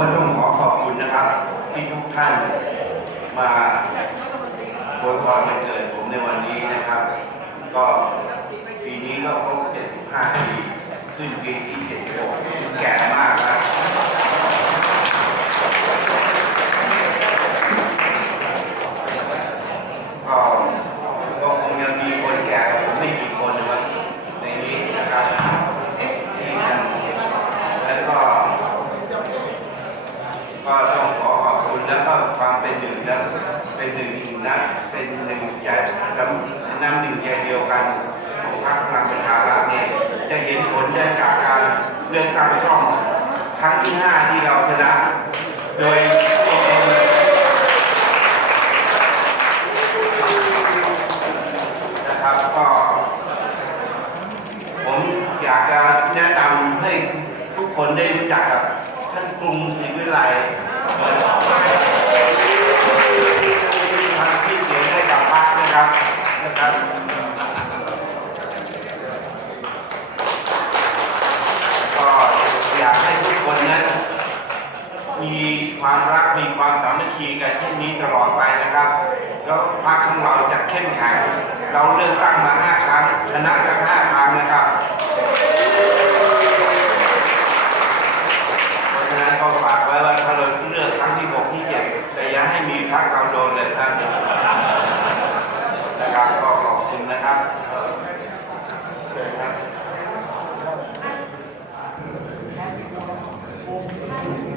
ก็ต้องขอขอบคุณนะครับ ที่ทุกท่านมาอวยพรวันเกิดผมในวันนี้นะครับ ก็ปีนี้ก็ครบ 75 ปีขึ้นปีที่76แก่มากครับ ก็ก็คงยังมีคนแก่กับผมไม่กี่คนนะครับในนี้นะครับที่นั่นแล้วก็ ก็ต้องขอขอบคุณ แล้วก็ความเป็นหนึ่งแล้วเป็นหนึ่งนะเป็นหนึ่งใจน้ำน้ำหนึ่งใจเดียวกันของพรรคพลังประชารัฐเนี่ยจะเห็นผลได้จากการเลือกตั้งช่องครั้งที่ห้าที่เราชนะโดยนะครับก็ผมอยากจะแนะนำให้ทุกคนได้รู้จักกับท่านกรุงศรีวิไล คนนั้นมีความรักมีความสามัคคีกันที่นี้ตลอดไปนะครับ แล้วพรรคของเราจะเข้มแข็งเราเลือกตั้งมาห้าครั้งชนะกันห้าครั้งนะครับเพราะฉะนั้นก็ฝากไว้ว่าถ้าเราเลือกครั้งที่หกที่เจ็ดแต่อย่าให้มีพรรคเราโดนเลยท่านนะครับก็ขอบคุณนะครับเออเชิญครับ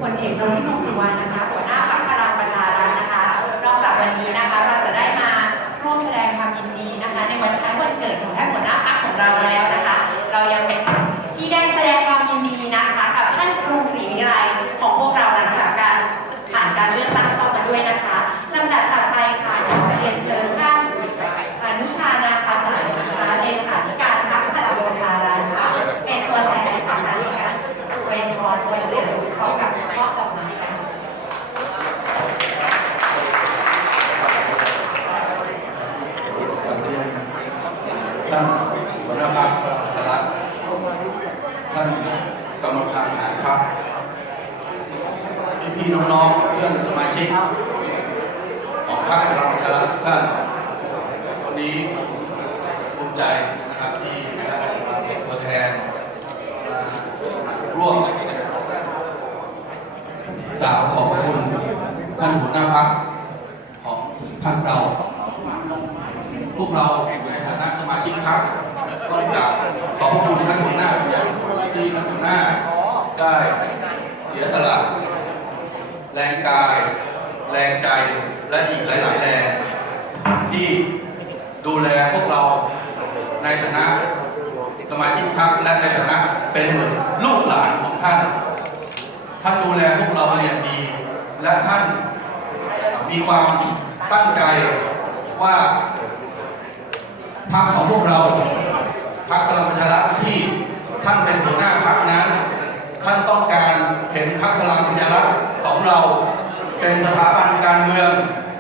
พลเอกประวิตรวงษ์สุวรรณนะคะหัวหน้าพรรคพลังประชารัฐนะคะ นอกจากวันนี้นะคะเราจะได้มาร่วมแสดงความยินดีนะคะ ในวันคล้ายวันเกิดของท่านหัวหน้าพรรคของเราแล้วนะคะ เรายังเป็นที่ได้แสดงความยินดีนะคะ กับท่านกรุงศรีวิไลของพวกเราหลังจากการผ่านการเลือกตั้งเข้ามาด้วยนะคะลำดับถัดไปค่ะอยากจะเรียนเชิญท่านอนุชานาคาสายนะคะเลขาธิการพรรคพลังประชารัฐค่ะเป็นตัวแทนนะคะในการอวยพรวันเกิดพร้อมกับมอบดอกไม้กัน กับเรียนท่านหัวหน้าพรรคพลังประชารัฐท่านกรรมการบริหารพรรคพี่พี่ๆน้องๆเพื่อนสมาชิกของพรรคพลังประชารัฐทุกท่าน วันนี้ภูมิใจนะครับที่ได้มาเป็นตัวแทนมาร่วมกล่าวขอบคุณท่านหัวหน้าพรรคของ พรรคเรา พวกเราในฐานะสมาชิกพรรคก็อยากขอบพระคุณท่านหัวหน้าเป็นอย่างสูงที่ท่านหัวหน้า ได้เสียสละ แรงกาย แรงใจและอีกหลาย ๆ แรง ที่ดูแลพวกเราในฐานะสมาชิกพรรคและในฐานะเป็นเหมือนลูกหลานของท่าน ท่านดูแลพวกเราเป็นอย่างดี และท่านมีความ ตั้งใจว่าพรรคของพวกเราพรรคพลังประชารัฐที่ท่านเป็นหัวหน้าพรรคนั้น ท่านต้องการเห็นพรรคพลังประชารัฐของเราเป็นสถาบันการเมือง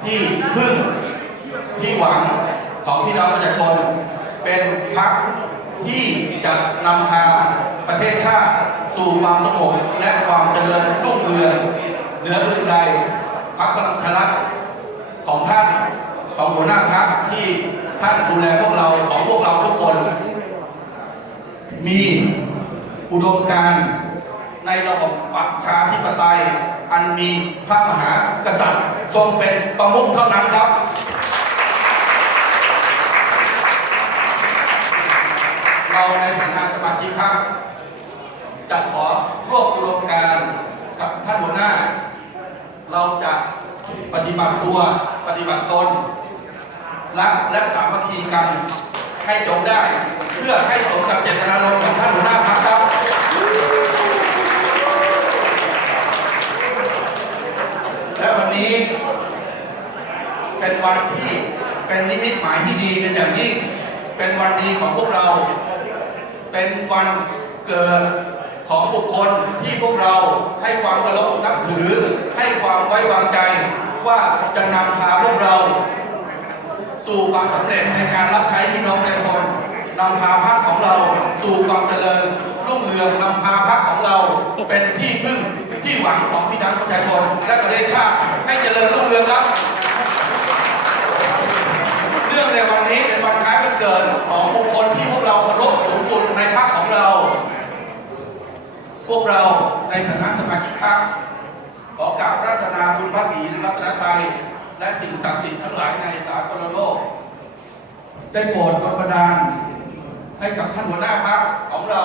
ที่พึ่งที่หวังของพี่น้องประชาชน เป็นพรรคที่จะนำพาประเทศชาติสู่ความสงบและความเจริญรุ่งเรืองเหนืออื่นใดพรรคพลังประชารัฐ ของท่านของหัวหน้าพักที่ท่านดูแลพวกเราของพวกเราทุกคน มีอุดมการณ์ในระบบประชาธิปไตย อันมีพระมหากษัตริย์ ทรงเป็นประมุขเท่านั้นครับ เราในฐานะสมาชิกพรรคจะขอร่วมอุดมการกับท่านหัวหน้า เราจะ ปฏิบัติตัวปฏิบัติตนรักและสามัคคีกันให้จงได้ เพื่อให้สมกับเจตนารมณ์ของท่านหัวหน้าพรรคครับและวันนี้ เป็นวันที่เป็นนิมิตหมายที่ดีเป็นอย่างยิ่งเป็นวันดีของพวกเรา เป็นวันเกิด ของบุคคลที่พวกเราให้ความเคารพนับถือ ให้ความไว้วางใจว่าจะนำพาพวกเรา สู่ความสำเร็จในการรับใช้พี่น้องประชาชนนำพาพรรคของเราสู่ความเจริญรุ่งเรืองนำพาพรรคของเราเป็นที่พึ่งที่หวังของพี่น้องประชาชน และประเทศชาติให้เจริญรุ่งเรืองครับเรื่องในวันนี้เป็นวันคล้ายวันเกิดของบุคคลที่พวกเราเคารพสูงสุดในพรรคของ วกเราในฐานะสมาชิกพรรคขอกราบรัตนาคุณพระศรีรัตนตรัยและสิ่งศักดิ์สิทธิ์ทั้งหลายในสากลโลก ได้โปรดบรรดาล ให้กับท่านหัวหน้าพรรคของเรา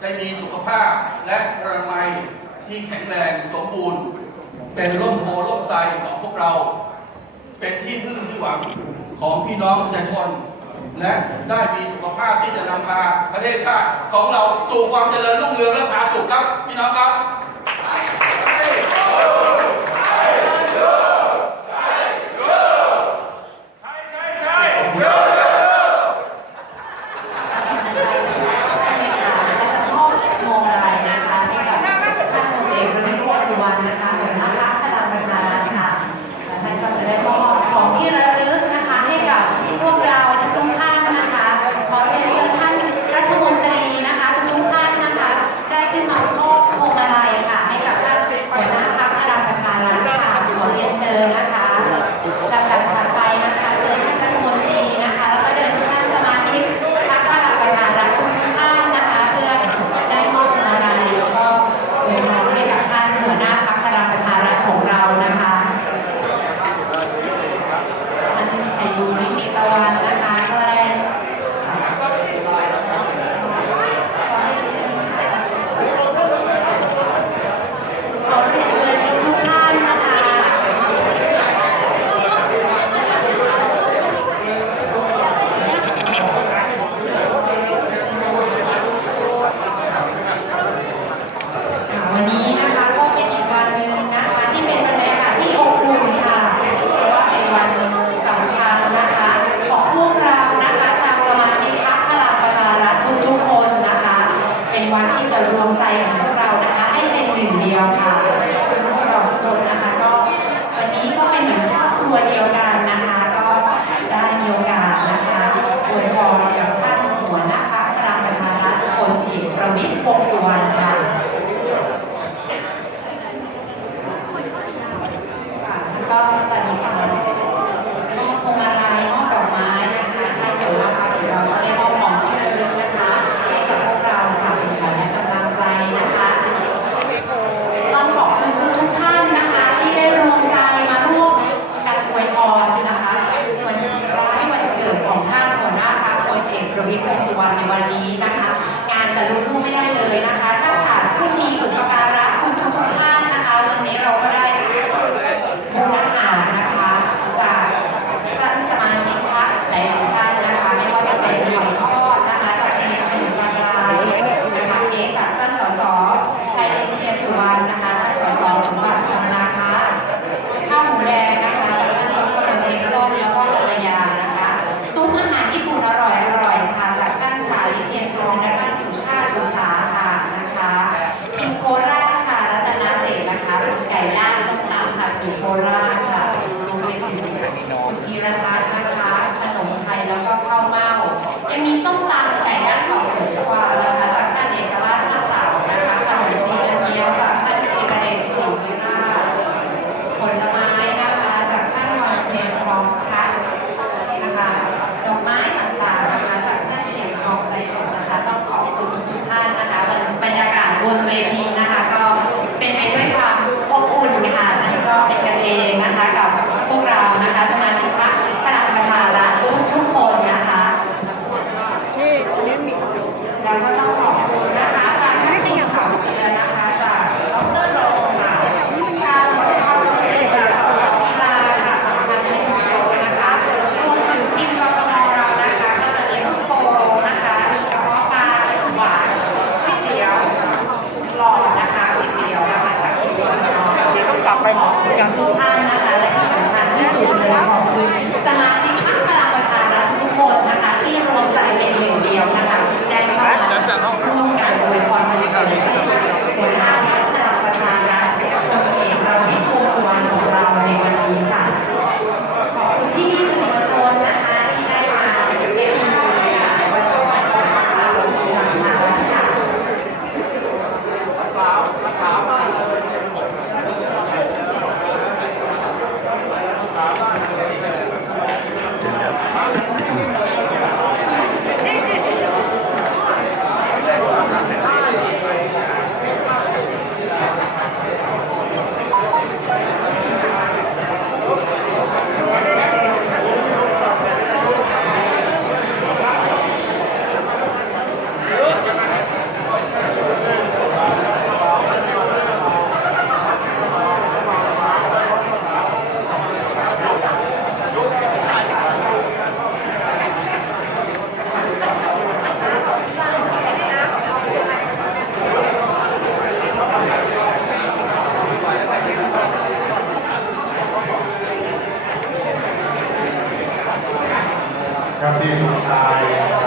ได้มีสุขภาพและพลังไม้ที่แข็งแรงสมบูรณ์ เป็นร่มโพร่มใทของพวกเรา เป็นที่พึ่งที่หวังของพี่น้องประชาชน และได้มีสุขภาพที่จะนำพาประเทศชาติของเราสู่ความเจริญรุ่งเรืองและผาสุขครับ พี่น้องครับ จะรู้ลูกไม่ได้เลยนะคะ Thank you. from this entire